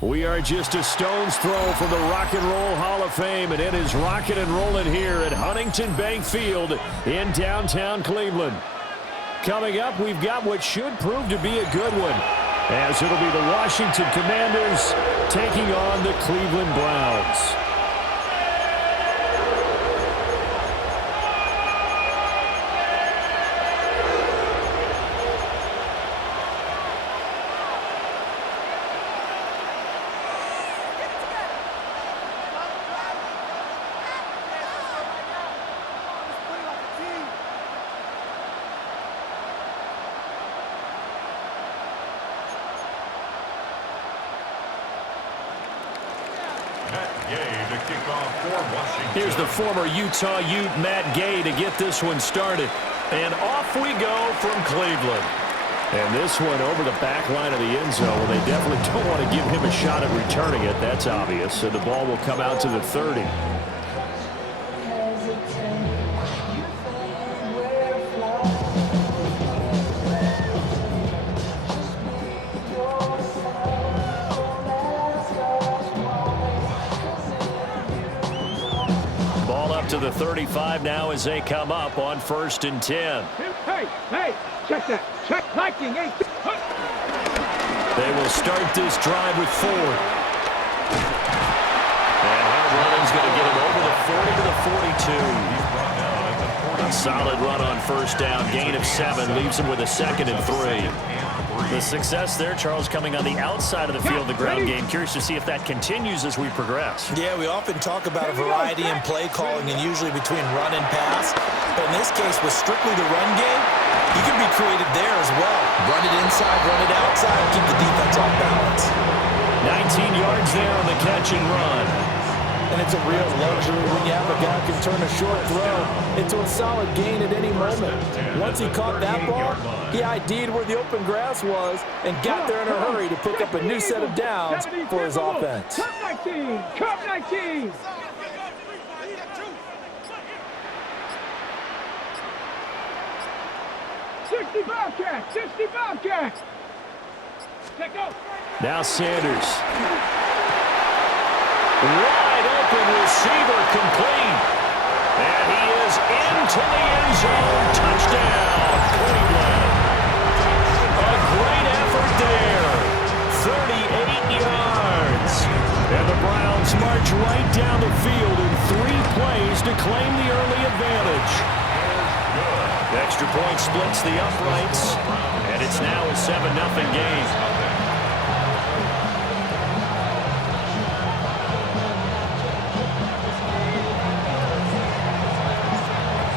We are just a stone's throw from the Rock and Roll Hall of Fame, and it is rocking and rolling here at Huntington Bank Field in downtown Cleveland. Coming up, we've got what should prove to be a good one, as it'll be the Washington Commanders taking on the Cleveland Browns. Here's the former Utah Ute, Matt Gay, to get this one started. And off we go from Cleveland. And this one over the back line of the end zone. Well, they definitely don't want to give him a shot at returning it. That's obvious. So the ball will come out to the 30. To the 35 now as they come up on 1st and 10. Hey, check that. Check liking. Hey. They will start this drive with Ford. And Howard Running's going to get him over the 40 to the 42. A solid run on 1st down. Gain of 7 leaves him with a 2nd and 3. The success there, Charles, coming on the outside of the field, the ground game. Curious to see if that continues as we progress. Yeah, we often talk about a variety in play calling and usually between run and pass. But in this case, with strictly the run game, you can be creative there as well. Run it inside, run it outside, keep the defense off balance. 19 yards there on the catch and run. And it's a real luxury when you have a guy who can turn a short throw into a solid gain at any moment. Once he caught that ball, he ID'd where the open grass was and got there in a hurry to pick up a new set of downs for his offense. Cup 19! Cup 19! Bobcat! 60 Bobcat! Take go! Now Sanders. Wide open receiver complete. And he is into the end zone. Touchdown, Cleveland. A great effort there. 38 yards. And the Browns march right down the field in 3 plays to claim the early advantage. The extra point splits the uprights, and it's now a 7-0 game.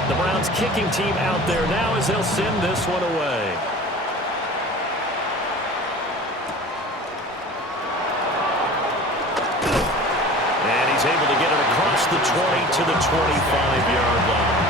The Browns kicking team out there now as they'll send this one away. And he's able to get it across the 20 to the 25-yard line.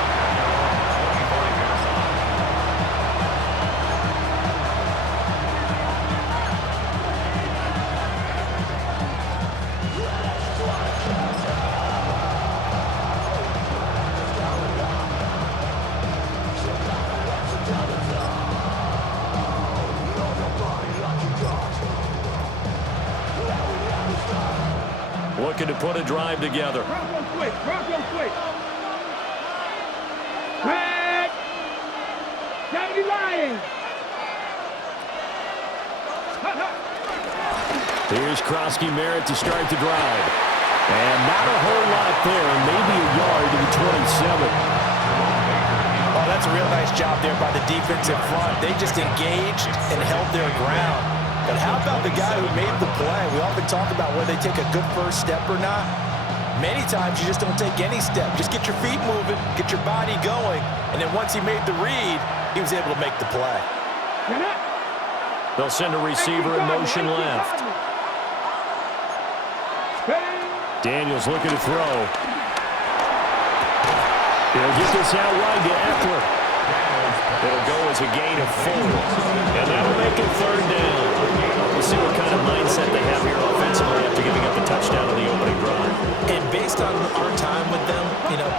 Looking to put a drive together. Drop real quick. Red! Deputy Lying! Here's Krosky Merritt to start the drive. And not a whole lot there, maybe a yard to the 27. Oh, that's a real nice job there by the defensive front. They just engaged and held their ground. But how about the guy who made the play? We often talk about whether they take a good first step or not. Many times you just don't take any step. Just get your feet moving, get your body going, and then once he made the read, he was able to make the play. They'll send a receiver in motion left. Daniels looking to throw. He'll get this out wide to Eckler. It'll go as a gain of 4. And that'll make it 3rd down. We'll see what kind of mindset they have here offensively after giving up the touchdown on the opening drive. And based on our time with them,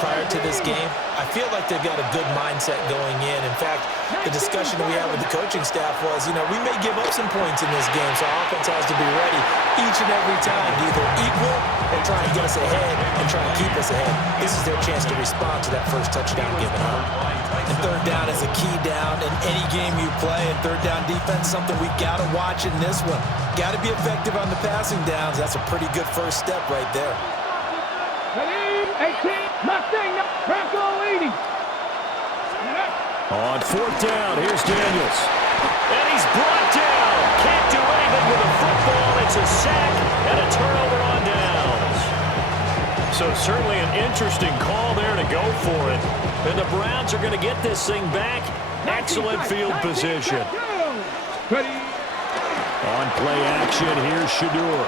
prior to this game, I feel like they've got a good mindset going in. In fact, the discussion that we had with the coaching staff was, we may give up some points in this game, so our offense has to be ready each and every time to either equal or try and get us ahead and try and keep us ahead. This is their chance to respond to that first touchdown given up. And third down is a key down in any game you play, and third down defense, something we got to watch in this one. Got to be effective on the passing downs. That's a pretty good first step right there. 18, Mustang, Bronco leading. On fourth down, here's Daniels. And he's brought down. Can't do anything with a football. It's a sack and a turnover on downs. So certainly an interesting call there to go for it. And the Browns are going to get this thing back. Excellent field position. On play action, here's Shadur.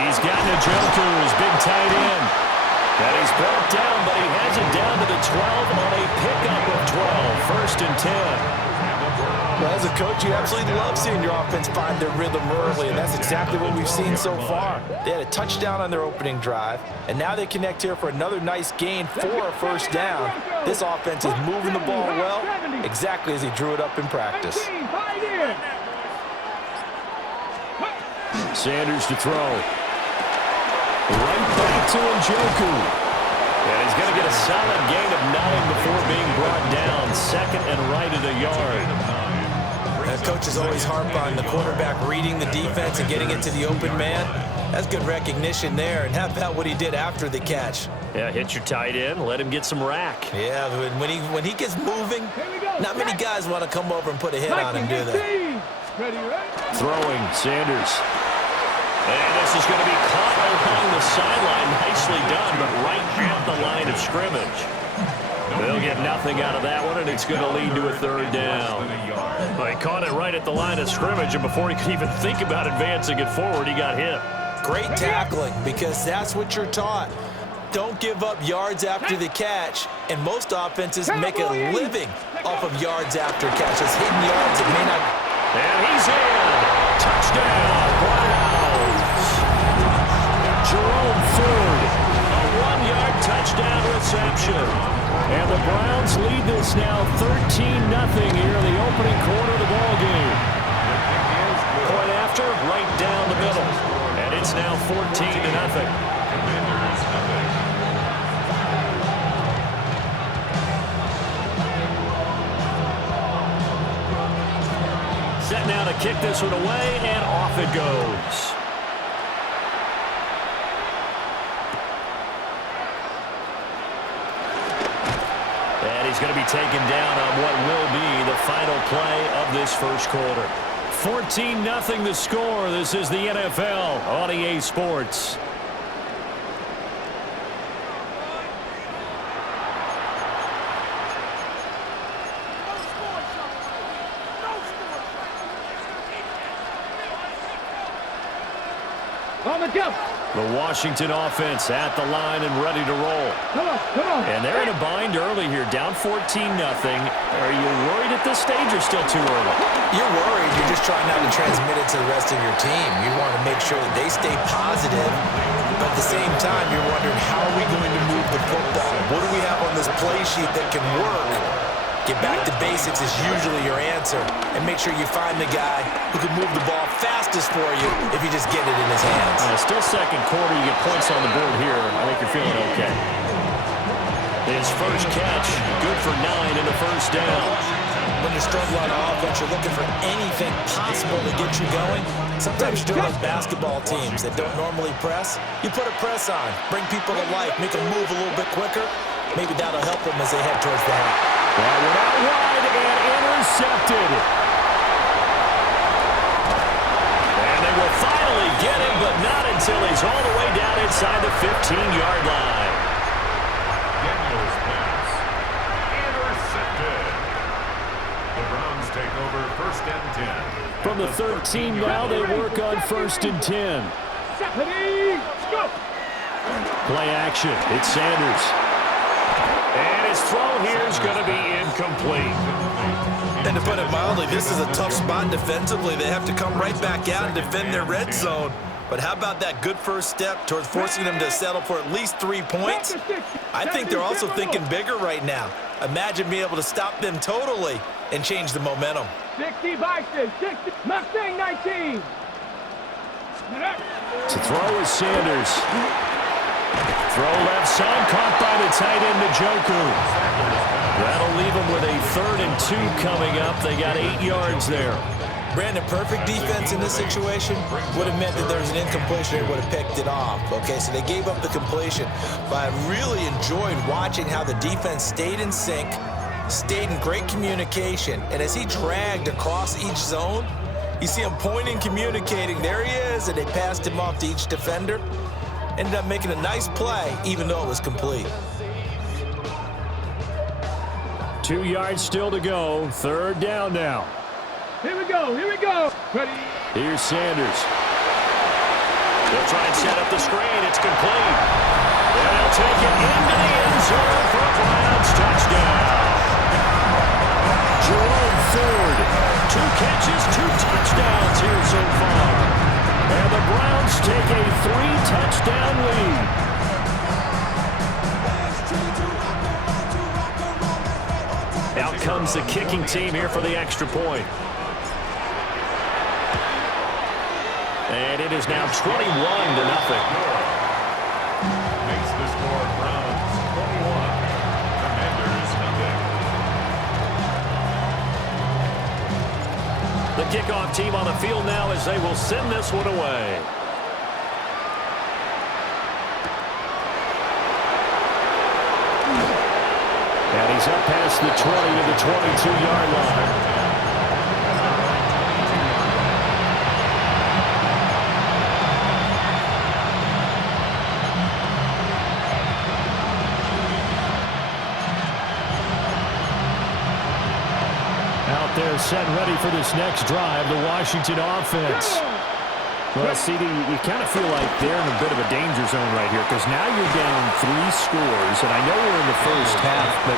He's got Njoku, his big tight end. And he's brought down, but he has it down to the 12 on a pickup of 12. First and 10. Well, as a coach, you absolutely love seeing your offense find their rhythm early, and that's exactly what we've seen so far. They had a touchdown on their opening drive, and now they connect here for another nice gain for a first down. This offense is moving the ball well, exactly as he drew it up in practice. Sanders to throw. Right back to Njoku. And he's going to get a solid gain of 9 before being brought down. Second and right at a yard. And coaches always harp on the quarterback reading the defense and getting it to the open man. That's good recognition there. And how about what he did after the catch? Yeah, hit your tight end, let him get some rack. Yeah, when he gets moving, not many guys want to come over and put a hit on him, do they? Throwing, Sanders. And this is going to be caught along the sideline. Nicely done, but right at the line of scrimmage. They'll get nothing out of that one, and it's going to lead to a third down. Well, he caught it right at the line of scrimmage, and before he could even think about advancing it forward, he got hit. Great tackling, because that's what you're taught. Don't give up yards after the catch, and most offenses make a living off of yards after catches. Hidden yards, it may not. And he's in. Touchdown, Browns. Jerome Ford, a 1-yard touchdown reception. And the Browns lead this now 13-0 here in the opening quarter of the ballgame. Point after, right down the middle. And it's now 14-0. Set now to kick this one away, and off it goes. And he's going to be taken down on what will be the final play of this first quarter. 14-0 the score. This is the NFL on EA Sports. On the jump. The Washington offense at the line and ready to roll. Come on. And they're in a bind early here, down 14-0. Are you worried at this stage or still too early? You're worried. You're just trying not to transmit it to the rest of your team. You want to make sure that they stay positive, but at the same time, you're wondering, how are we going to move the football? What do we have on this play sheet that can work? Get back to basics is usually your answer, and make sure you find the guy who can move the ball fastest for you if you just get it in his hands. Still second quarter, you get points on the board here. I think you're feeling okay. His first catch, good for 9 in the first down. When you're struggling on offense, you're looking for anything possible to get you going. Sometimes you're doing like basketball teams that don't normally press. You put a press on, bring people to life, make them move a little bit quicker. Maybe that'll help them as they head towards the half. That went out wide and intercepted. And they will finally get him, but not until he's all the way down inside the 15-yard line. Daniels pass. Intercepted. The Browns take over first and 10. From the 13 now, they work on first and 10. Go. Play action. It's Sanders. And his throw here is going to be incomplete. And to put it mildly, this is a tough spot defensively. They have to come right back out and defend their red zone. But how about that good first step towards forcing them to settle for at least 3 points? I think they're also thinking bigger right now. Imagine being able to stop them totally and change the momentum. 60 Vikings, 60, Mustang 19. To throw is Sanders. Throw left side, caught by the tight end, Njoku. That'll leave them with a 3rd and 2 coming up. They got 8 yards there. Brandon, perfect defense in this situation would have meant that there was an incompletion. They would have picked it off. Okay, so they gave up the completion. But I really enjoyed watching how the defense stayed in sync, stayed in great communication. And as he dragged across each zone, you see him pointing, communicating. There he is, and they passed him off to each defender. Ended up making a nice play, even though it was complete. 2 yards still to go. 3rd down now. Here we go, here we go. Ready? Here's Sanders. They'll try and set up the screen. It's complete. And they'll take it into the end zone for a Browns touchdown. Jerome Ford, 2 catches, 2 touchdowns here so far. And the Browns take a 3-touchdown lead. Out comes the kicking team here for the extra point. And it is now 21-0. Makes the score Browns 21, Commanders nothing. The kickoff team on the field now as they will send this one away. And he's up past the 20 to the 22-yard line. They're set ready for this next drive, the Washington offense. Well, CD, you kind of feel like they're in a bit of a danger zone right here because now you're down 3 scores, and I know we're in the first half, but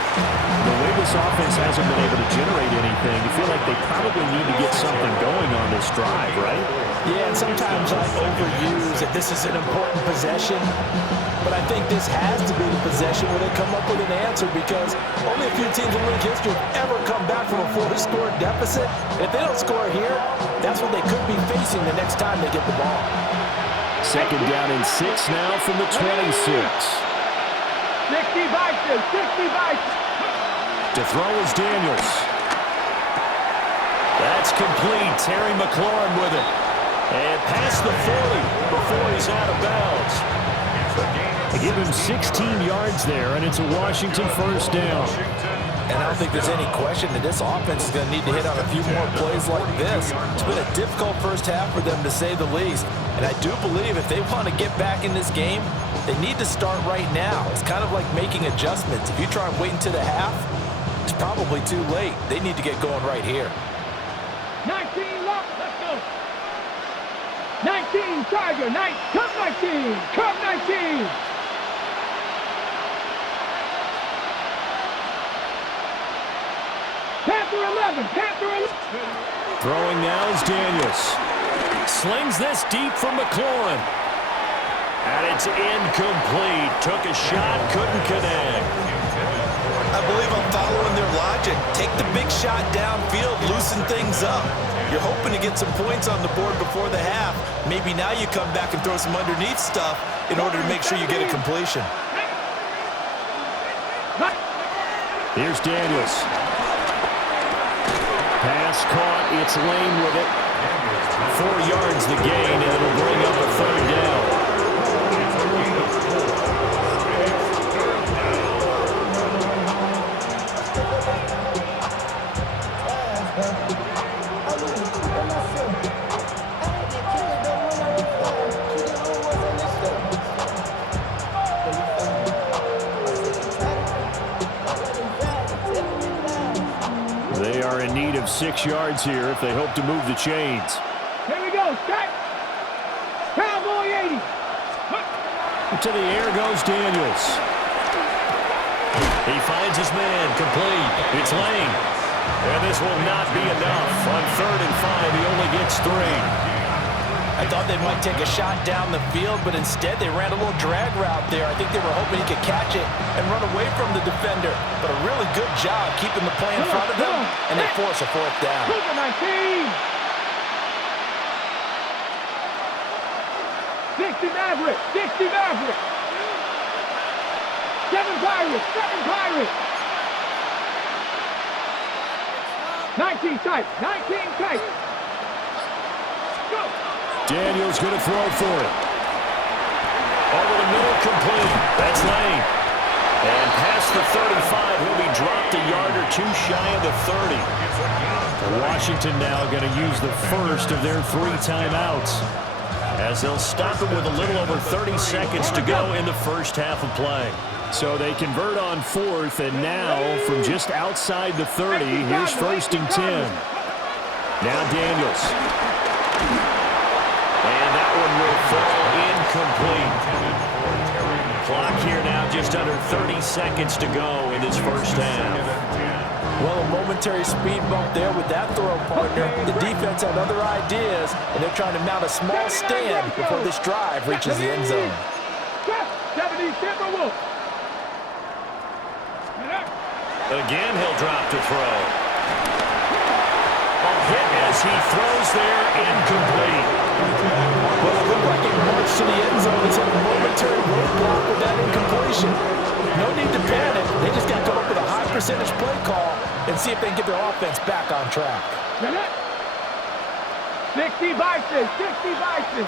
the way this offense hasn't been able to generate anything, you feel like they probably need to get something going on this drive, right? Yeah, and sometimes I overuse that this is an important possession, but I think this has to be the possession where they come up with an answer because only a few teams in league history have ever come back from a 4-score deficit. And if they don't score here, that's what they could be facing the next time they get the ball. 2nd down and 6 now from the 26. 60 Vikings, 60 Vikings. To throw is Daniels. That's complete. Terry McLaurin with it. And past the 40 before he's out of bounds. They give him 16 yards there, and it's a Washington 1st down. And I don't think there's any question that this offense is going to need to hit on a few more plays like this. It's been a difficult first half for them, to say the least. And I do believe if they want to get back in this game, they need to start right now. It's kind of like making adjustments. If you try and wait until the half, it's probably too late. They need to get going right here. 19 lock, let's go. 19 Tiger, Cup 19, Cup 19. Panther 11, Panther 11. Throwing now is Daniels. Slings this deep from McLaurin. And it's incomplete. Took a shot, couldn't connect. I believe I'm following their logic. Take the big shot downfield, loosen things up. You're hoping to get some points on the board before the half. Maybe now you come back and throw some underneath stuff in order to make sure you get a completion. Here's Daniels. Pass caught. It's Lane with it. 4 yards the gain, and it'll bring up a 3rd down. They are in need of 6 yards here if they hope to move the chains. Here we go, Scott. Cowboy 80. To the air goes Daniels. He finds his man, complete. It's Lane. And this will not be enough. On 3rd and 5, he only gets 3. I thought they might take a shot down the field, but instead they ran a little drag route there. I think they were hoping he could catch it and run away from the defender. But a really good job keeping the play in front of them, and they force a fourth down. 19. 60 Maverick. 60 Maverick. 7 Pirates. 7 Pirates. 19 tight. 19 tight. Go. Daniels going to throw for it. Over the middle, complete. That's Lane. And past the 35, he'll be dropped a yard or two shy of the 30. Washington now going to use the first of their 3 timeouts, as they'll stop it with a little over 30 seconds to go in the first half of play. So they convert on 4th, and now from just outside the 30, here's 1st and 10. Now Daniels. And that one will fall incomplete. Clock here now just under 30 seconds to go in this first half. Well, a momentary speed bump there with that throw, partner. The defense had other ideas, and they're trying to mount a small stand before this drive reaches the end zone. 70 Timberwolves. Again, he'll drop to throw. A hit as he throws there, incomplete. Well, it looked like he marched to the end zone. He's had a momentary roadblock with that incompletion. No need to panic. They just got to come up with a high percentage play call and see if they can get their offense back on track. 60 Bison. 60 Bison.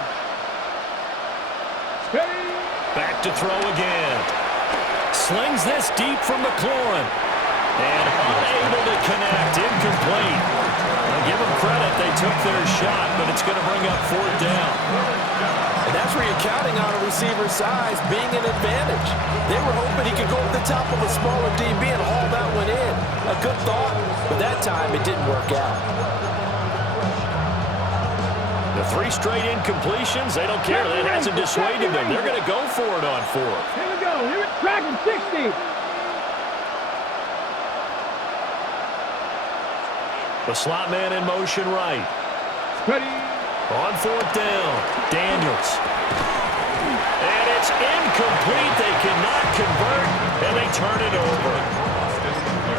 Back to throw again. Slings this deep from McLaurin. And unable to connect, incomplete. I'll give them credit, they took their shot, but it's going to bring up 4th down. And that's where you're counting on a receiver's size being an advantage. They were hoping he could go over the top of a smaller DB and haul that one in. A good thought, but that time it didn't work out. The 3 straight incompletions, they don't care. That hasn't dissuaded them. They're going to go for it on 4th. Here we go. Here it's Dragon 60. The slot man in motion right. Ready. On 4th down, Daniels. And it's incomplete. They cannot convert, and they turn it over.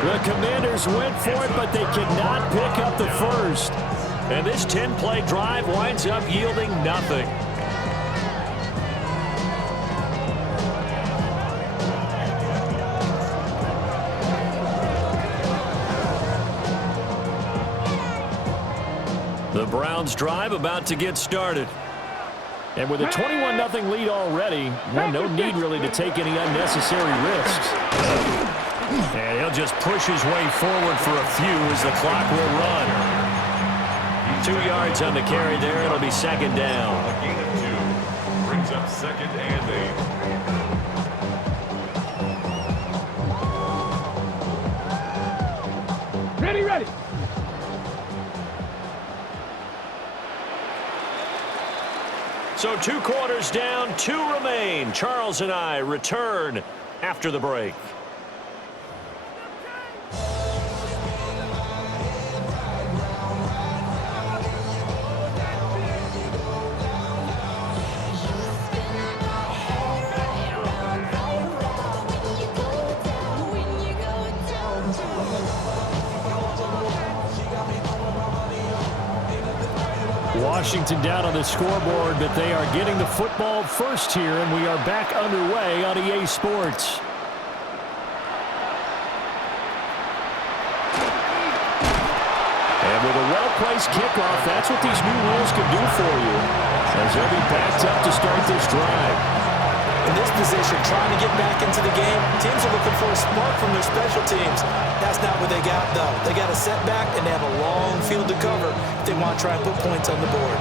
The Commanders went for it, but they cannot pick up the first. And this 10-play drive winds up yielding nothing. The Browns drive about to get started. And with a 21-0 lead already, well, no need really to take any unnecessary risks. And he'll just push his way forward for a few as the clock will run. 2 yards on the carry there. It'll be 2nd down. A gain of 2 brings up 2nd and 8. Ready, ready. So 2 quarters down, 2 remain. Charles and I return after the break. Washington down on the scoreboard, but they are getting the football first here, and we are back underway on EA Sports. And with a well-placed kickoff, that's what these new rules can do for you, as they'll be backed up to start this drive. In this position, trying to get back into the game, teams are looking for a spark from their special teams. That's not what they got, though. They got a setback, and they have a long field to cover if they want to try and put points on the board.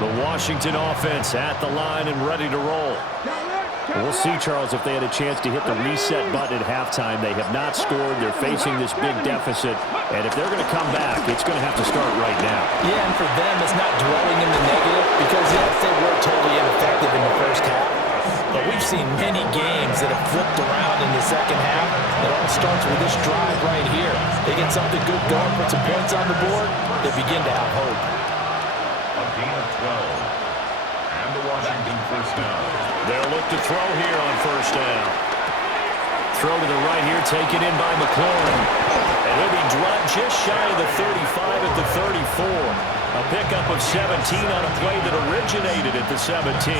The Washington offense at the line and ready to roll. We'll see, Charles, if they had a chance to hit the reset button at halftime. They have not scored. They're facing this big deficit. And if they're going to come back, it's going to have to start right now. Yeah, and for them, it's not dwelling in the negative because, yes, they were totally ineffective in the first half. But we've seen many games that have flipped around in the second half. It all starts with this drive right here. They get something good going, put some points on the board, they begin to have hope. A gain of 12. And the Washington first down. They'll look to throw here on first down. Throw to the right here, taken in by McLaurin. And he'll be dropped just shy of the 35 at the 34. A pickup of 17 on a play that originated at the 17.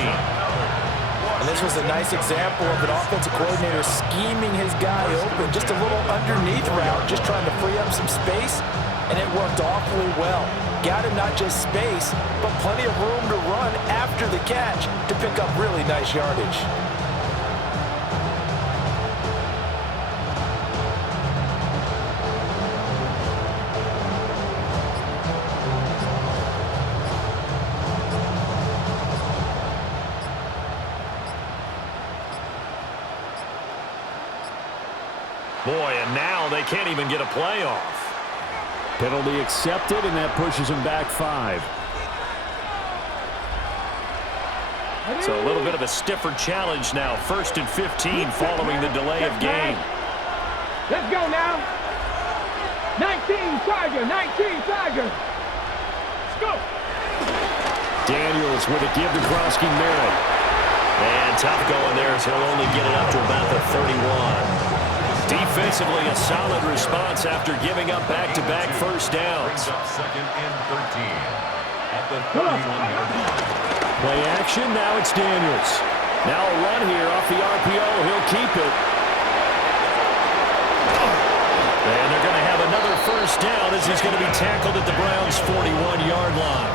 And this was a nice example of an offensive coordinator scheming his guy open. Just a little underneath route, just trying to free up some space. And it worked awfully well. Got him not just space, but plenty of room to run after the catch to pick up really nice yardage. Boy, and now they can't even get a playoff. Penalty accepted, and that pushes him back 5. So a little bit of a stiffer challenge now. 1st and 15 following the delay of game. Let's go now. 19 Tiger, 19 Tiger. Let's go. Daniels with a give to Krosky Merritt. And tough going there as he'll only get it up to about the 31. Defensively, a solid response after giving up back-to-back first downs. Brings up 2nd and 13. At the 31-yard line. Play action, now it's Daniels. Now a run here off the RPO, he'll keep it. And they're going to have another first down as he's going to be tackled at the Browns' 41-yard line.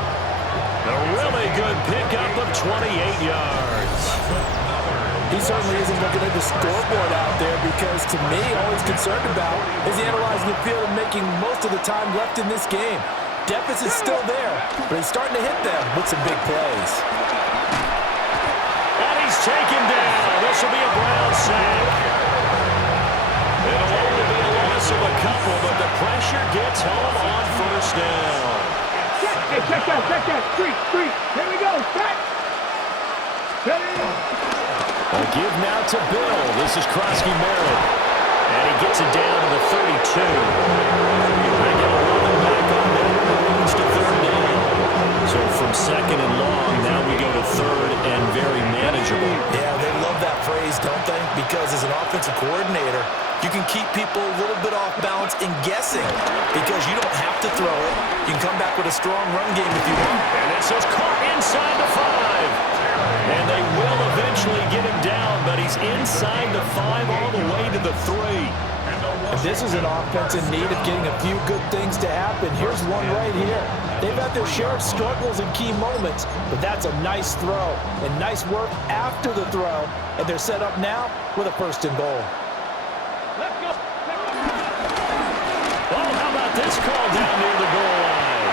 A really good pickup of 28 yards. He certainly isn't looking at the scoreboard out there because, to me, all he's concerned about is analyzing the field and making most of the time left in this game. Deficit's still there, but he's starting to hit them with some big plays. And he's taken down. This will be a Brown sack. It'll only be a loss of a couple, but the pressure gets home on first down. Check that. Street. Here we go. Check. A give now to Bill. This is Krosky Merritt. And he gets it down to the 32. They get 11 back on that. Moves to 3rd down. So from 2nd and long, now we go to 3rd and very manageable. Yeah, they love that phrase, don't they? Because as an offensive coordinator, you can keep people a little bit off balance and guessing because you don't have to throw it. You can come back with a strong run game if you want. And this is caught inside the 5. And they will eventually get him down, but he's inside the 5 all the way to the 3. And this is an offense in need of getting a few good things to happen. Here's one right here. They've had their share of struggles in key moments, but that's a nice throw and nice work after the throw. And they're set up now with a 1st and goal. Let's go. Oh, how about this call down near the goal line?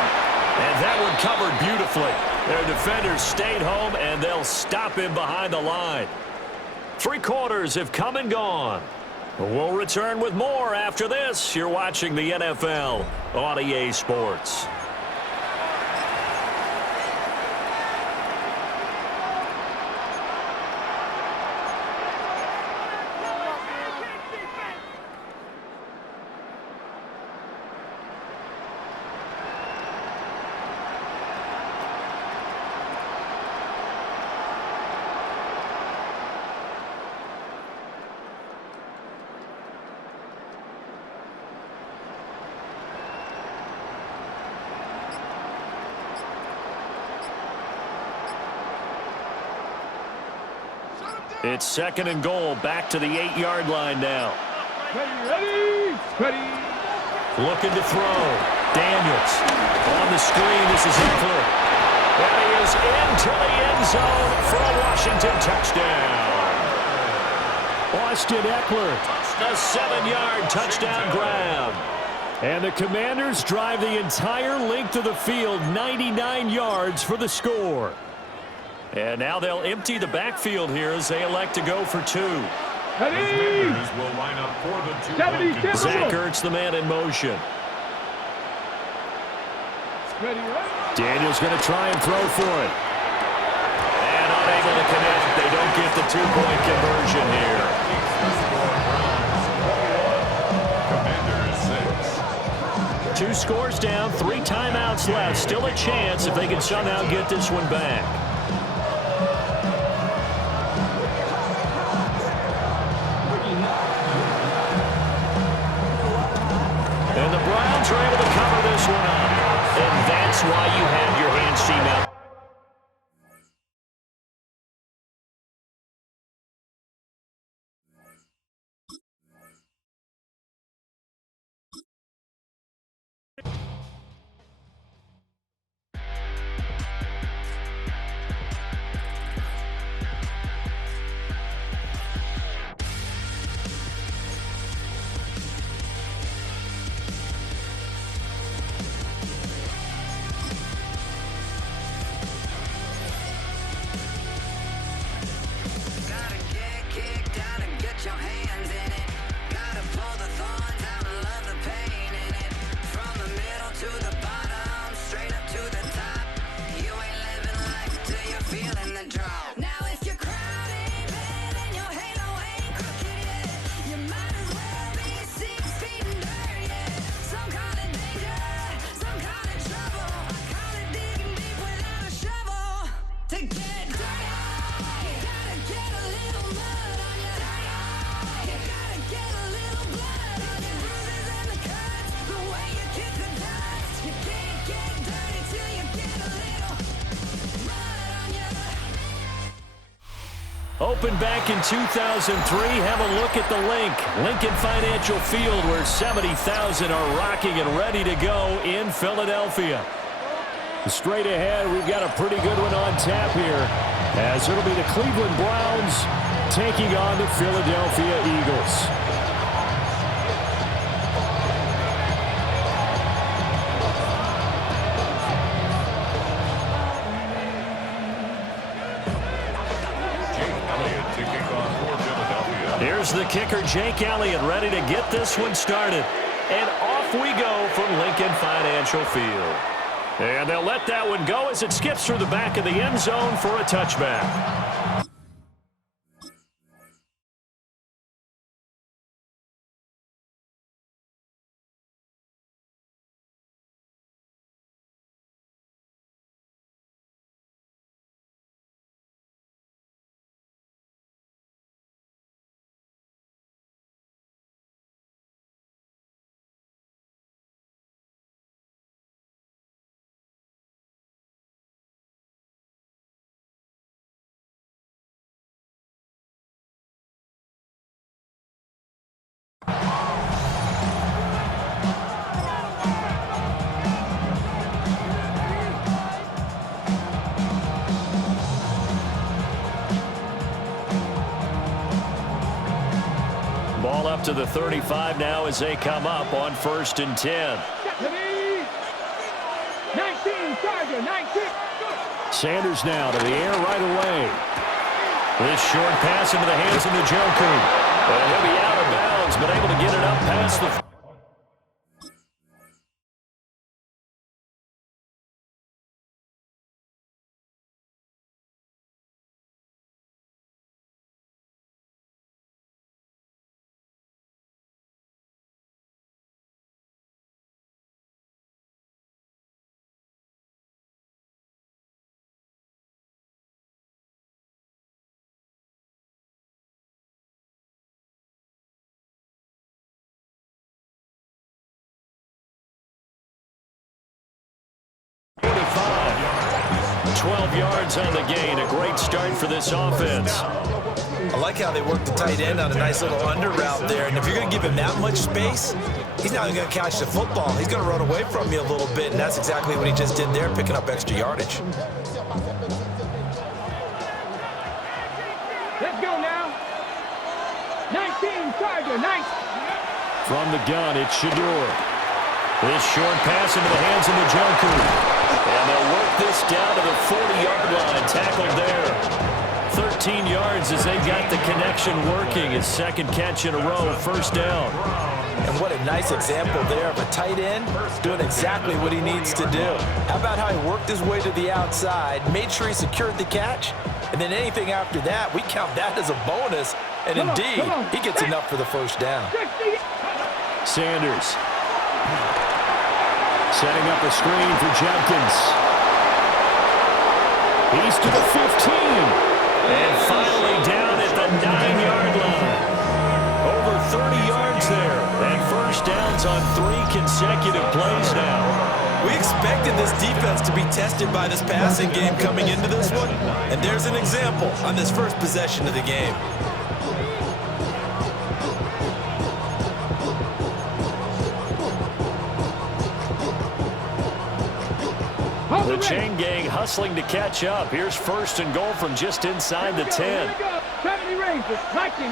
And that one covered beautifully. Their defenders stayed home, and they'll stop him behind the line. 3 quarters have come and gone. We'll return with more after this. You're watching the NFL on EA Sports. It's 2nd and goal, back to the 8-yard line now. Ready. Looking to throw. Daniels on the screen. This is Eckler. And he is into the end zone for a Washington touchdown. Austin Eckler. A 7-yard touchdown grab. And the Commanders drive the entire length of the field, 99 yards for the score. And now they'll empty the backfield here as they elect to go for 2. Ready. Will line up for the 2-point 77. Zach Ertz, the man in motion. Ready. Daniels going to try and throw for it. And unable to connect. They don't don't get the two-point conversion here. Commanders 6. 2 scores down, 3 timeouts left. Still a chance if they can somehow get this one back. And the Browns are able to cover this one up. And that's why you have your hands team out. Opened back in 2003. Have a look at the Lincoln Financial Field, where 70,000 are rocking and ready to go in Philadelphia. Straight ahead, we've got a pretty good one on tap here, as it'll be the Cleveland Browns taking on the Philadelphia Eagles. Here's the kicker, Jake Elliott, ready to get this one started. And off we go from Lincoln Financial Field. And they'll let that one go as it skips through the back of the end zone for a touchback. Ball up to the 35 now as they come up on 1st and 10. 19, Charger, 19. Sanders now to the air right away. This short pass into the hands of Njoku. He'll be out of bounds, but able to get it up past the... .45. 12 yards on the gain. A great start for this offense. I like how they work the tight end on a nice little under route there. And if you're going to give him that much space, he's not going to catch the football. He's going to run away from you a little bit, and that's exactly what he just did there, picking up extra yardage. Let's go now. 19, Charger, 19. From the gun, it's Shador. This short pass into the hands of Njoku. And they'll work this down to the 40-yard line. Tackled there. 13 yards as they've got the connection working. His second catch in a row, first down. And what a nice example there of a tight end doing exactly what he needs to do. How about how he worked his way to the outside, made sure he secured the catch, And then anything after that, we count that as a bonus. And indeed, he gets enough for the first down. Sanders setting up a screen for Jenkins. He's to the 15. And finally down at the 9-yard line. Over 30 yards there. And first downs on 3 consecutive plays now. We expected this defense to be tested by this passing game coming into this one. And there's an example on this first possession of the game. The chain gang hustling to catch up. Here's first and goal from just inside the 10. 70 Rangers, 19,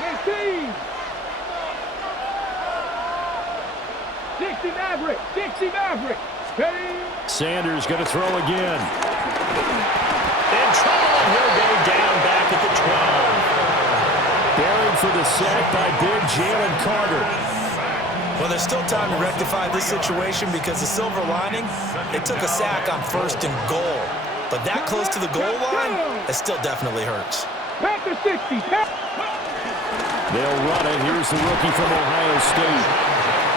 60 Maverick, 60 Maverick. Sanders going to throw again. In trouble, and he'll go down back at the 12. Buried for the sack by big Jalen Carter. Well, there's still time to rectify this situation because the silver lining, it took a sack on first and goal. But that close to the goal line, it still definitely hurts. Panther 60. They'll run it. Here's the rookie from Ohio State.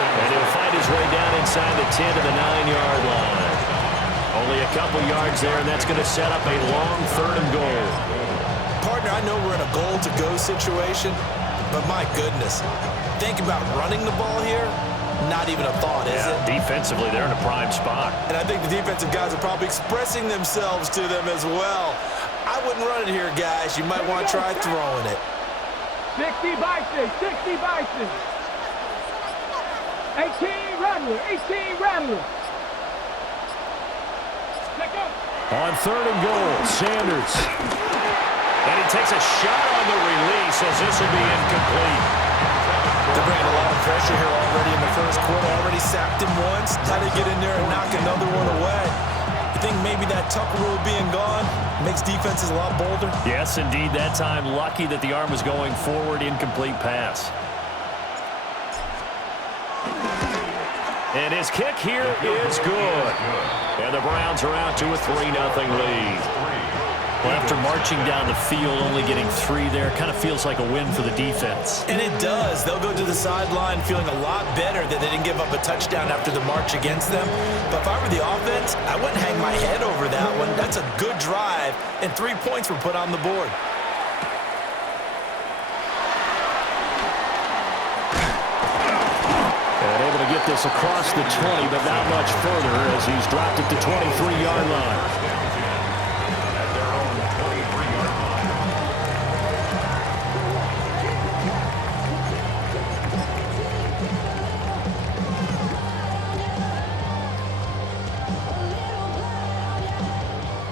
And he'll find his way down inside the 10 to the 9-yard line. Only a couple yards there, and that's going to set up a long third and goal. Partner, I know we're in a goal-to-go situation, but my goodness, think about running the ball here. Not even a thought, is it? Defensively, they're in a prime spot. And I think the defensive guys are probably expressing themselves to them as well. I wouldn't run it here, guys. You might want to try throwing it. 60 Bison, 60 Bison. 18 Rattler, 18 Rattler. On third and goal, Sanders. And he takes a shot on the release as this will be incomplete. They're bringing a lot of pressure here already in the first quarter. Already sacked him once. How to get in there and knock another one away. You think maybe that Tucker rule being gone makes defenses a lot bolder? Yes, indeed. That time, lucky that the arm was going forward. Incomplete pass. And his kick here is good. And the Browns are out to a 3-0 lead. Well, after marching down the field, only getting 3 there, kind of feels like a win for the defense. And it does. They'll go to the sideline feeling a lot better that they didn't give up a touchdown after the march against them. But if I were the offense, I wouldn't hang my head over that one. That's a good drive, and 3 points were put on the board. And able to get this across the 20, but not much further as he's dropped it to 23-yard line.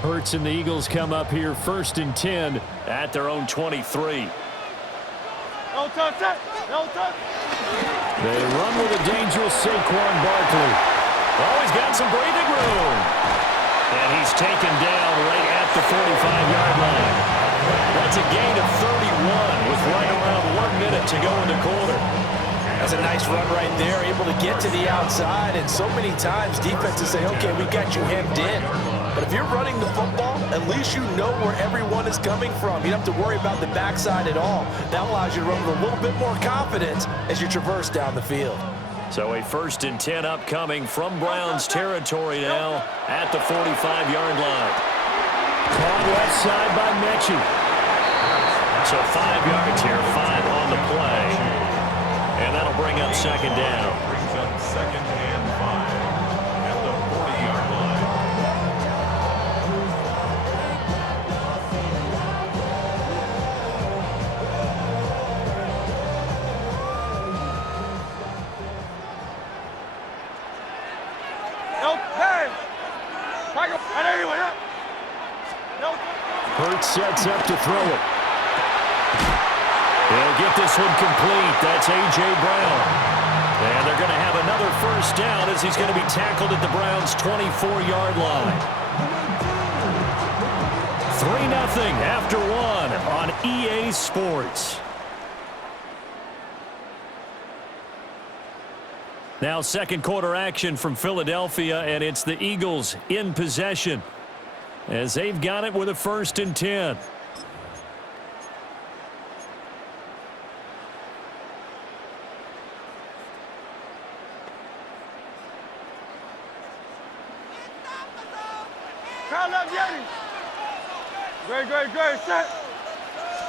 Hurts and the Eagles come up here first and 10 at their own 23. No touch, no touch. They run with a dangerous Saquon Barkley. Oh, he's got some breathing room. And he's taken down right at the 45-yard line. That's a gain of 31 with right around 1 minute to go in the quarter. That's a nice run right there, able to get to the outside. And so many times defenses say, okay, we got you hemmed in. But if you're running the football, at least you know where everyone is coming from. You don't have to worry about the backside at all. That allows you to run with a little bit more confidence as you traverse down the field. So a first and 10 upcoming from Browns territory now at the 45-yard line. Caught left side by Mechie. So 5 yards here, 5 on the play. And that'll bring up second down. Brings up second and 5 at the 40-yard line. Hurts sets up to throw it. He'll get this one complete. That's A.J. Brown. And they're going to have another first down as he's going to be tackled at the Browns' 24-yard line. 3-0 after 1 on EA Sports. Now second quarter action from Philadelphia, and it's the Eagles in possession as they've got it with a first and 10. Crowd love Yeti. Great. Set.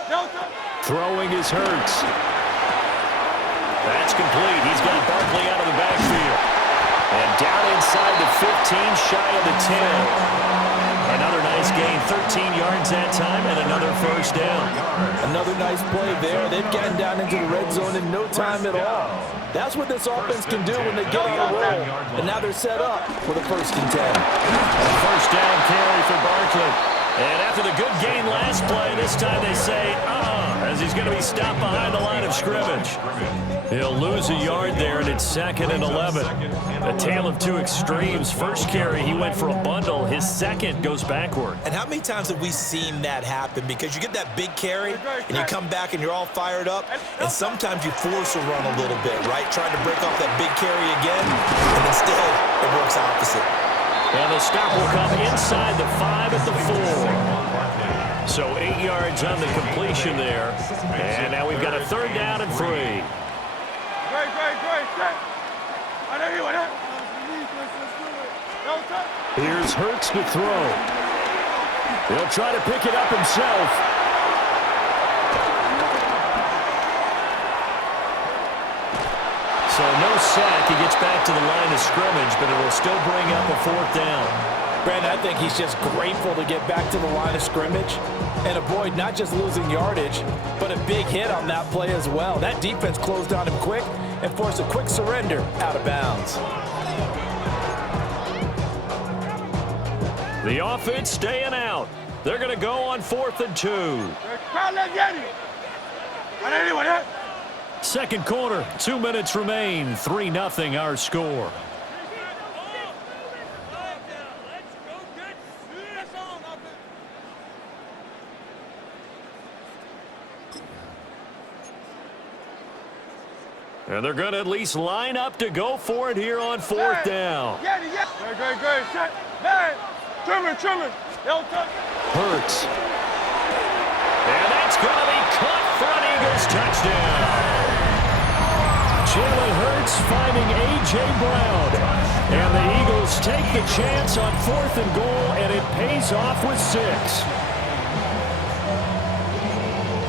Delta. Throwing is Hurts. That's complete. He's got Barkley out of the backfield. And down inside the 15, shy of the 10. Another nice gain, 13 yards that time, and another first down. Another nice play there. They've gotten down into the red zone in no time at all. That's what this offense can do when they get on a roll. And now they're set up for the 1st and 10. A first down carry for Barkley. And after the good gain last play, this time they say, as he's going to be stopped behind the line of scrimmage. He'll lose a yard there, and it's 2nd and 11. A tale of two extremes. First carry, he went for a bundle. His second goes backward. And how many times have we seen that happen? Because you get that big carry, and you come back and you're all fired up, and sometimes you force a run a little bit, right? Trying to break off that big carry again, and instead it works opposite. And the stop will come inside the 5 at the 4. So 8 yards on the completion there. And now we've got a 3rd down and 3. Great. Set. I know you want that. Delta. Here's Hurts to throw. He'll try to pick it up himself. So no sack. He gets back to the line of scrimmage, but it will still bring up a 4th down. Brandon, I think he's just grateful to get back to the line of scrimmage and avoid not just losing yardage, but a big hit on that play as well. That defense closed on him quick and forced a quick surrender out of bounds. The offense staying out. They're going to go on 4th and 2. Crowd love Yeti. I know you want that. Second quarter, 2 minutes remain. 3-0 our score. And they're going to at least line up to go for it here on 4th down. Great. Set. Man. Trimmer. Delta. Hurts. And that's going to be caught for an Eagles touchdown. Jalen Hurts finding A.J. Brown. And the Eagles take the chance on 4th and goal, and it pays off with 6.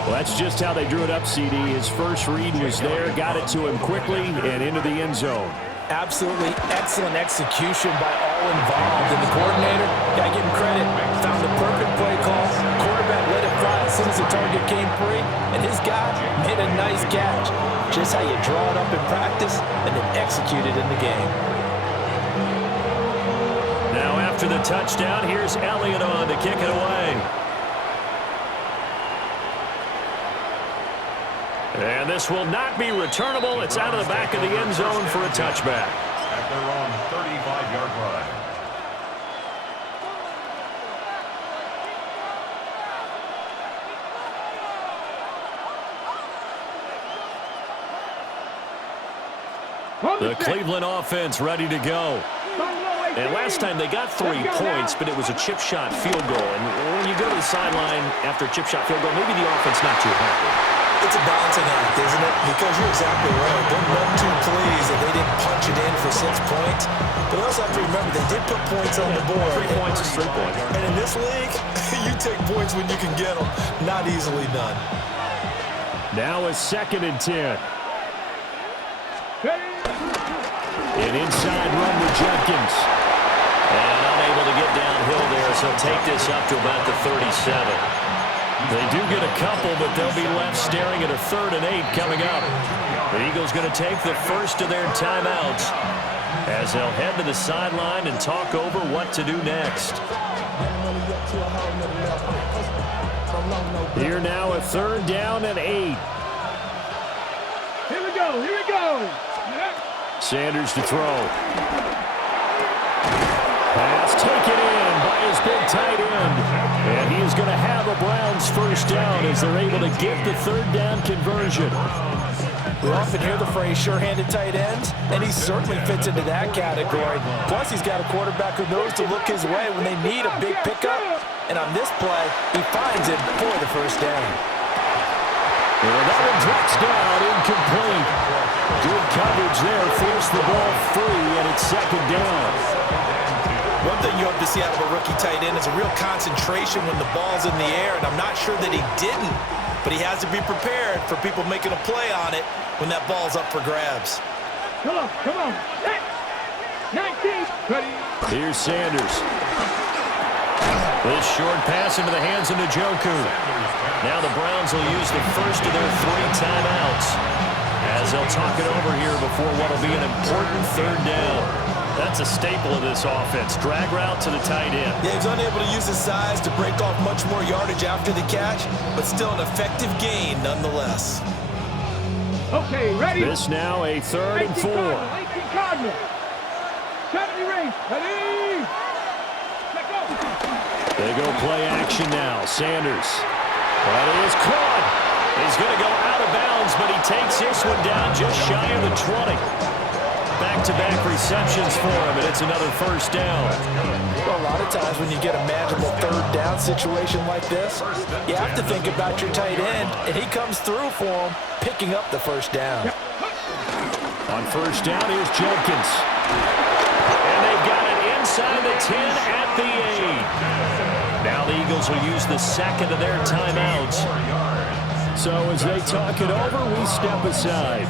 Well, that's just how they drew it up, CD. His first read was there, got it to him quickly, and into the end zone. Absolutely excellent execution by all involved. And the coordinator, got to give him credit, found the perfect play call. Quarterback let it fly as soon as the target came free. And his guy made a nice catch. Just how you draw it up in practice and then execute it in the game. Now after the touchdown, here's Elliott on to kick it away. And this will not be returnable. It's out of the back of the end zone for a touchback. At their own 35-yard line. The Cleveland offense ready to go. And last time they got 3 points, but it was a chip shot field goal. And when you go to the sideline after a chip shot field goal, maybe the offense not too happy. It's a balancing act, isn't it? Because you're exactly right. They're not too pleased that they didn't punch it in for 6 points. But we also have to remember they did put points on the board. 3 points is 3 points. And in this league, you take points when you can get them. Not easily done. Now a 2nd and 10. An inside run with Jenkins. And unable to get downhill there, so take this up to about the 37. They do get a couple, but they'll be left staring at a 3rd and 8 coming up. The Eagles going to take the first of their timeouts as they'll head to the sideline and talk over what to do next. Here now a 3rd down and 8. Here we go. Sanders to throw. Pass taken in by his big tight end. And he is going to have a Browns first down as they're able to get the 3rd down conversion. We often hear the phrase sure-handed tight ends, and he certainly fits into that category. Plus, he's got a quarterback who knows to look his way when they need a big pickup. And on this play, he finds it for the first down. And that one drops down, incomplete. Good coverage there, forced the ball free, and it's 2nd down. One thing you hope to see out of a rookie tight end is a real concentration when the ball's in the air, and I'm not sure that he didn't, but he has to be prepared for people making a play on it when that ball's up for grabs. Come on. 19. Ready. Here's Sanders. This short pass into the hands of Njoku. Now the Browns will use the first of their 3 timeouts as they'll talk it over here before what will be an important third down. That's a staple of this offense. Drag route to the tight end. Yeah, he's unable to use his size to break off much more yardage after the catch, but still an effective gain nonetheless. Okay, ready. This now a 3rd and 4. 18 Cardinal. 70 range. Ready. Let go. They go play action now. Sanders. That is caught. He's going to go out of bounds, but he takes this one down just shy of the 20. Back-to-back receptions for him, and it's another first down. Well, a lot of times when you get a manageable third down situation like this, you have to think about your tight end, and he comes through for him, picking up the first down. On first down, here's Jenkins. And they've got it inside the 10 at the 8. Now the Eagles will use the second of their timeouts. So as they talk it over, we step aside.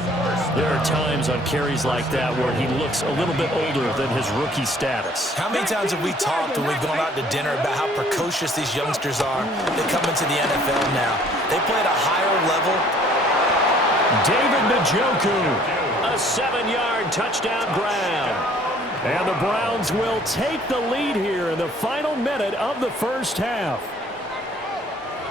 There are times on carries like that where he looks a little bit older than his rookie status. How many times have we talked when we've gone out to dinner about how precocious these youngsters are that come into the NFL now? They play at a higher level. David Njoku, a 7-yard touchdown grab. And the Browns will take the lead here in the final minute of the first half.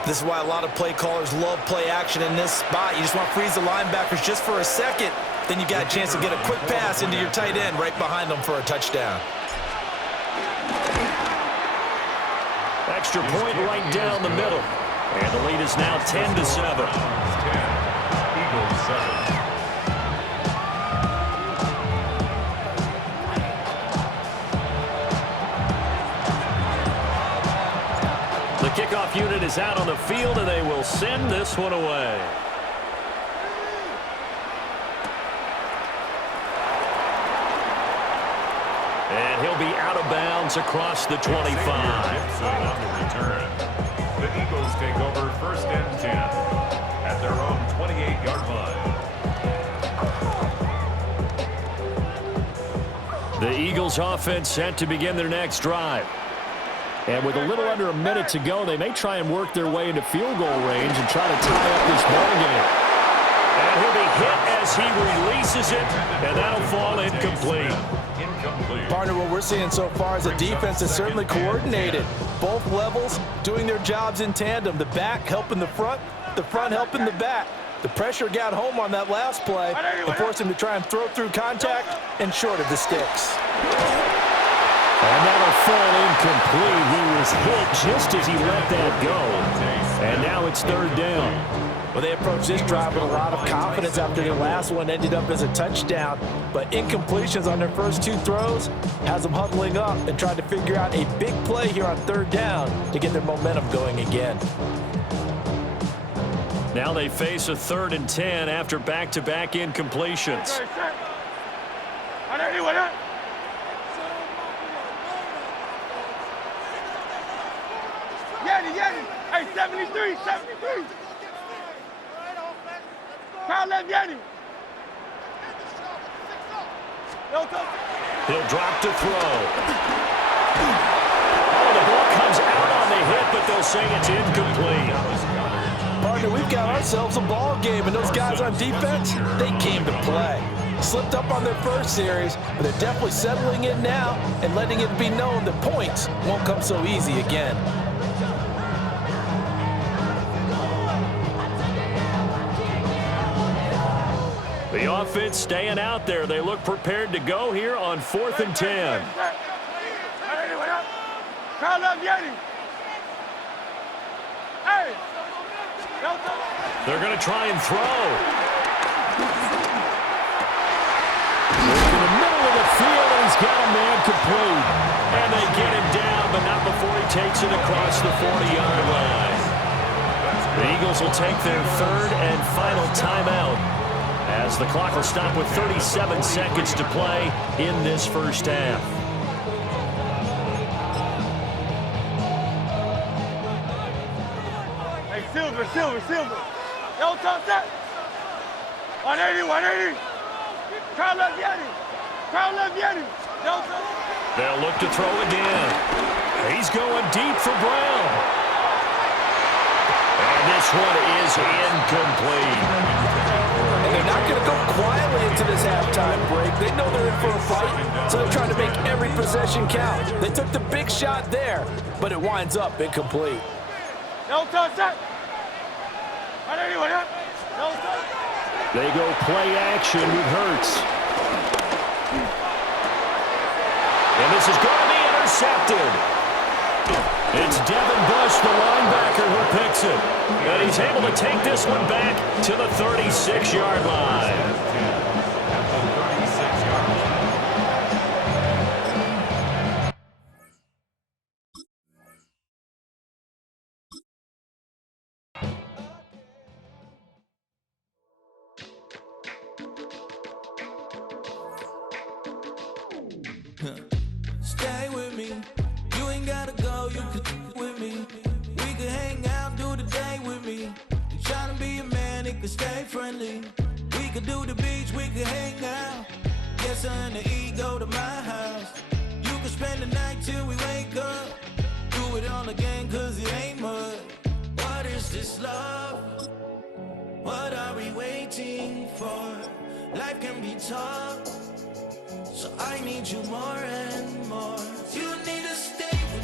This is why a lot of play callers love play action in this spot. You just want to freeze the linebackers just for a second. Then you got a chance to get a quick pass into your tight end right behind them for a touchdown. Extra point right down the middle. And the lead is now 10-7. Eagles 7. The kickoff unit is out on the field, and they will send this one away. And he'll be out of bounds across the 25. On the return. The Eagles take over 1st and 10 at their own 28-yard line. The Eagles offense set to begin their next drive. And with a little under a minute to go, they may try and work their way into field goal range and try to tie up this ball game. And he'll be hit as he releases it, and that'll fall incomplete. Partner, what we're seeing so far is a defense that's certainly coordinated. Both levels doing their jobs in tandem. The back helping the front helping the back. The pressure got home on that last play and forced him to try and throw through contact and short of the sticks. And that'll fall incomplete. He was hit just as he let that go. And now it's 3rd down. Well, they approached this drive with a lot of confidence after their last one ended up as a touchdown. But incompletions on their first 2 throws has them huddling up and trying to figure out a big play here on 3rd down to get their momentum going again. Now they face a 3rd and 10 after back-to-back incompletions. Yanni. Hey, 73. Kyle left Yanni. He'll drop to throw. Oh, the ball comes out on the hit, but they'll say it's incomplete. Partner, we've got ourselves a ball game, and those guys on defense, they came to play. Slipped up on their first series, but they're definitely settling in now and letting it be known that points won't come so easy again. The offense staying out there. They look prepared to go here on 4th and 10. Kyle left Yanni. Hey. They're going to try and throw. In the middle of the field, and he's got a man complete. And they get him down, but not before he takes it across the 40-yard line. The Eagles will take their 3rd and final timeout as the clock will stop with 37 seconds to play in this first half. Silver. Don't touch that. 180. Crowd left Yeti. Don't touch it. They'll look to throw again. He's going deep for Brown. And this one is incomplete. And they're not going to go quietly into this halftime break. They know they're in for a fight, so they're trying to make every possession count. They took the big shot there, but it winds up incomplete. Don't touch that. 180. Don't touch it. They go play action with Hurts. And this is going to be intercepted. It's Devin Bush, the linebacker, who picks it. And he's able to take this one back to the 36-yard line. Stay with me. You ain't gotta go, you can with me. We could hang out, do the day with me. You tryna be a man, it could stay friendly. We could do the beach, we could hang out. Yes, her and the E go to my house. You could spend the night till we wake up. Do it all again, cause it ain't mud. What is this love? What are we waiting for? Life can be tough, so I need you more and more.